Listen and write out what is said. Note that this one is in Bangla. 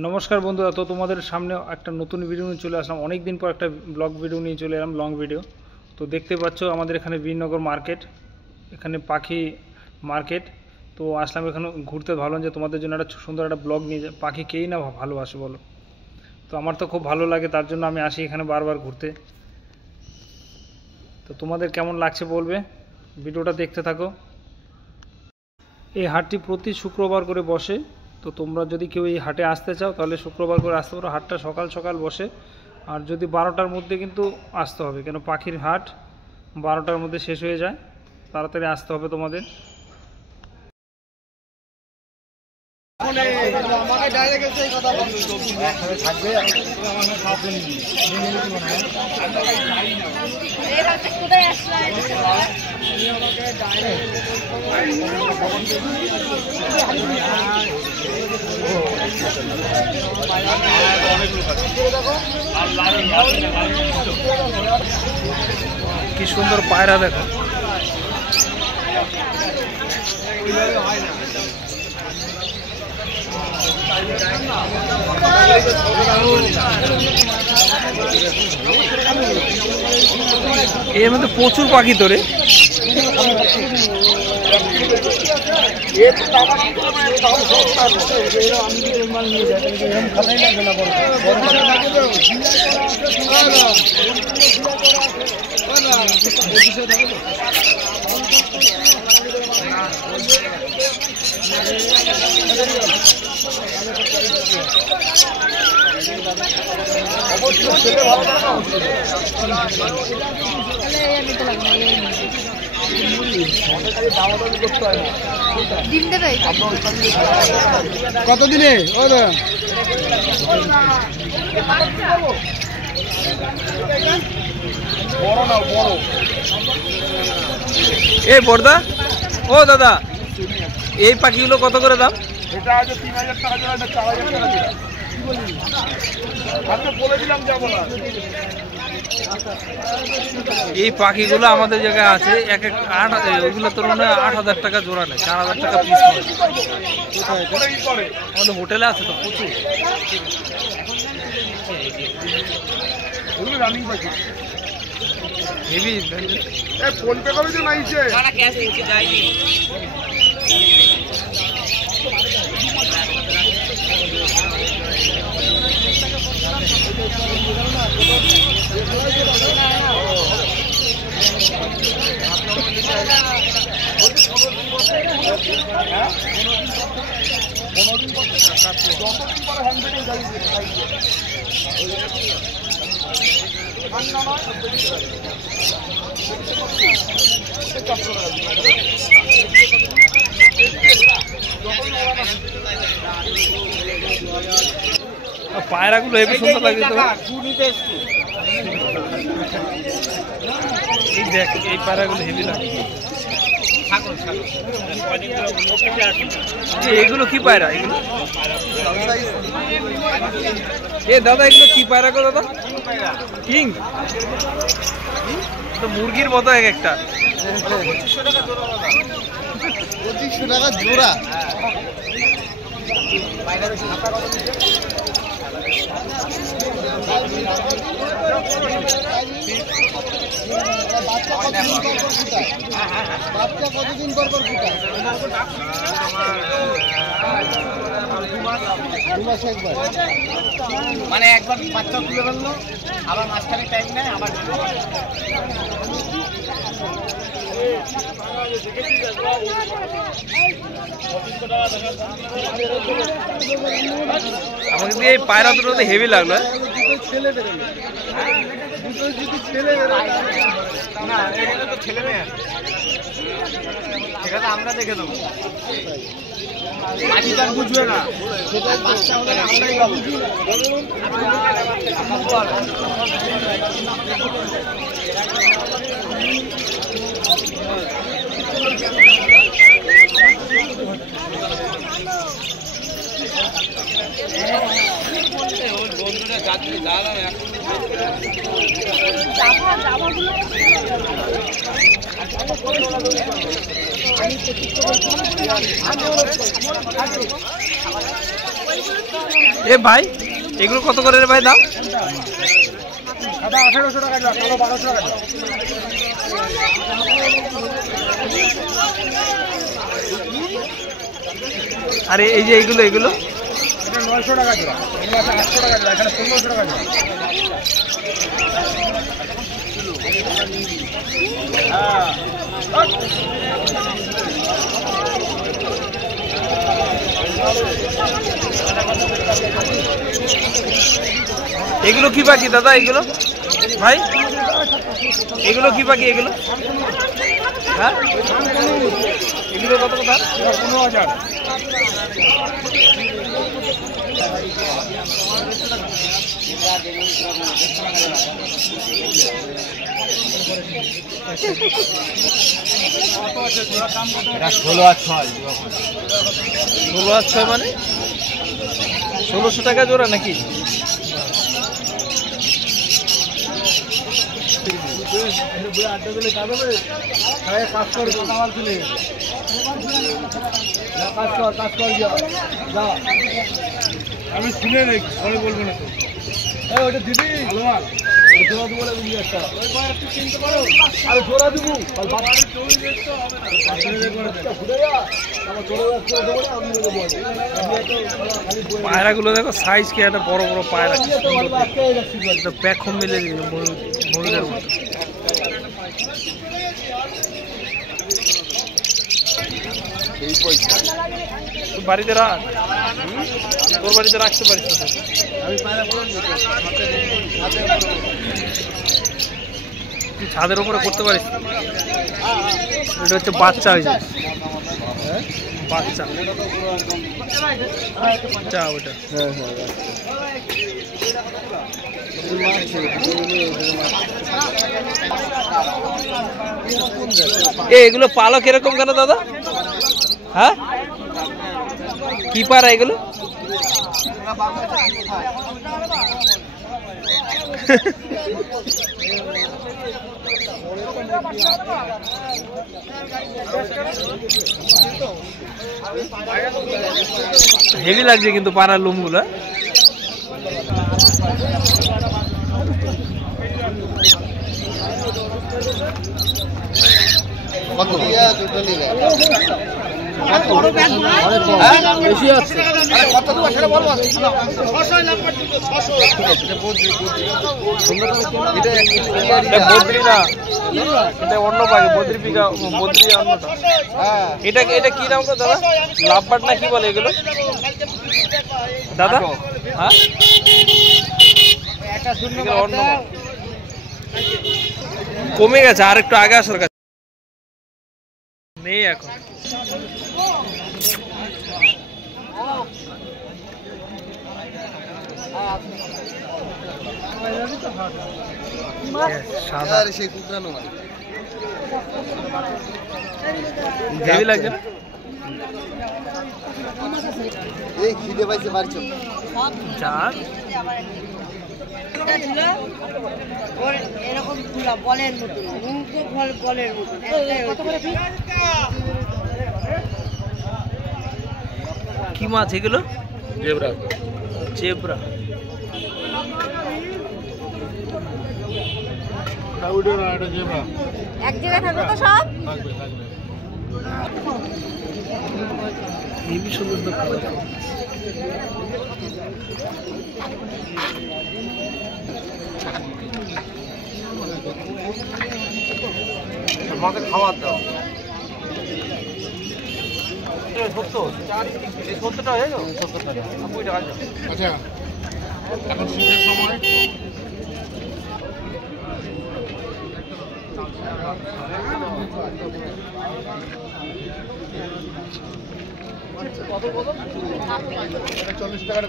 नमस्कार बंधुरा तो तुम्हारे सामने एक नतून भिडियो निये चले आसलाम अनेक दिन पर एक ब्लग भिडियो निये चले एलाम लंग भिडियो। तो देखते पाচ্ছ আমাদের এখানে বীরনগর মার্কেট, এখানে পাখি মার্কেট। তো আসলাম এখানে ঘুরতে, ভাবলাম যে তোমাদের জন্য একটা সুন্দর একটা ব্লগ নিয়ে যাই। পাখি কেই না ভালোবাসে বলো, তো আমার তো খুব ভালো লাগে, তার জন্য আমি আসি এখানে বারবার ঘুরতে। তো তোমাদের কেমন লাগছে বলবে, ভিডিওটা দেখতে থাকো। এই হাটটি প্রতি শুক্রবার করে বসে, তো তোমরা যদি কেউ এই হাটে আসতে চাও তাহলে শুক্রবার করে আসতে পারো। হাটটা সকাল সকাল বসে, আর যদি 12টার মধ্যে কিন্তু আসতে হবে, কেন পাখির হাট 12টার মধ্যে শেষ হয়ে যায়, তাড়াতাড়ি আসতে হবে তোমাদের। কি সুন্দর পায়রা দেখো। এর মধ্যে প্রচুর পাখি ধরে। কত দিনে এই বড়দা, ও দাদা, এই পাখিগুলো কত করে দাম? এটা আজ 3000 টাকা জোড়া, 4000 টাকা জোড়া। আমি বলেছিলাম যাব না। এই পাখিগুলো আমাদের জায়গায় আছে এক এক 8, ওইগুলো তুলনায় 8000 টাকা জোড়া নেয়, 4000 টাকা পিস পড়ে। আমাদের হোটেলে আছে তো প্রচুর। রানিং পাখি হেভি। ফোন পে করে তো নাইছে, না ক্যাশ দিতে যাইনি। পায়রাগুলো হেবি সুন্দর লাগে তো। এই দেখ, এই পায়রাগুলো হেবি লাগে। এগুলো কি পায়রা? এ দাদা, এগুলো কি পায়রা গো দাদা? কিং তো মুরগির মতো এক একটা। 2500 টাকা জোড়া। বাচ্চা কতদিন পর পর ফুটায়? 2 মাস একবার, মানে একবার বাচ্চা তুলে ফেললো, আবার মাঝখানে টাইম নেয় আবার। আমাকে দিয়ে এই পায়রা দুটো হেভি লাগলো। ছেলে বেরোলো, দুটো যদি ছেলে না, এখানে তো ছেলে মেয়ে, ঠিক আছে আমরা দেখে দেবো। আজই তার বুঝবে না, সেটা বাচ্চা হলে আমরাই বুঝি না। বন্ধুরা যাত্রী দাঁড়াও এখন আমি এ ভাই এগুলো কত করে রে ভাই দাম? সাদা 1800 টাকা জোড়া, কালো 1200 টাকা জোড়া। আরে এই যে এগুলো এটা 900 টাকা জোড়া, এগুলো আছে 800 টাকা জোড়া, এখানে 1500 টাকা জোড়া। এগুলো কি পাখি দাদা? এগুলো ভাই এগুলো কি পাখি? এগুলো হ্যাঁ এগুলো কত কথা? 15,000। এটা 16 আর 6। 16 আর 6 মানে 1600 টাকা জোড়া নাকি? আমি শুনে নেই, পরে বলবো না। ওটা দিদি জোড়া দেবো একটা, আরে জোড়া দেবো পায়রাগুলো দেখো সাইজ কি একটা বড় বড় পায়রা, প্যাখম মিলে ময়ূরের মতো। বাড়িতে রাখ, তোর বাড়িতে রাখতে পারিস না। ছাদের উপরে করতে পারিস। এটা হচ্ছে বাচ্চা, হয়েছে বাচ্চা বাচ্চা ওটা। এগুলো পালক এরকম কেন দাদা? হ্যাঁ কি পায়রা এগুলো? হেভি লাগছে কিন্তু পাড়ার লুমগুলো। বেশি আছে বদ্রি না, এটা অন্য পাখি, বদ্রি পিকা, বদ্রি অন্যটা। এটা এটা কি নাম দাদা? লাভবার্ড না কি বলে এগুলো দাদা? হ্যাঁ অন্য কমে গেছে, আর একটু আগে আসার কাছে নেই এখন। সাদা সেই কুকরানো হেভি লাগছে না? এই খিদে পাইছে বাড়ি চল। চার এরকম বলের মতন, বলের মতন। কি মাছ এগুলো? জেব্রা। জেব্রা এক জায়গায় থাকবে তো সব। হেভি সুন্দর দেখতে। আমাকে খাবার দাও। 70টা হয়ে গেল। 70 টাকা 90 টাকা। আচ্ছা এখন শীতের সময় কত 40 টাকা।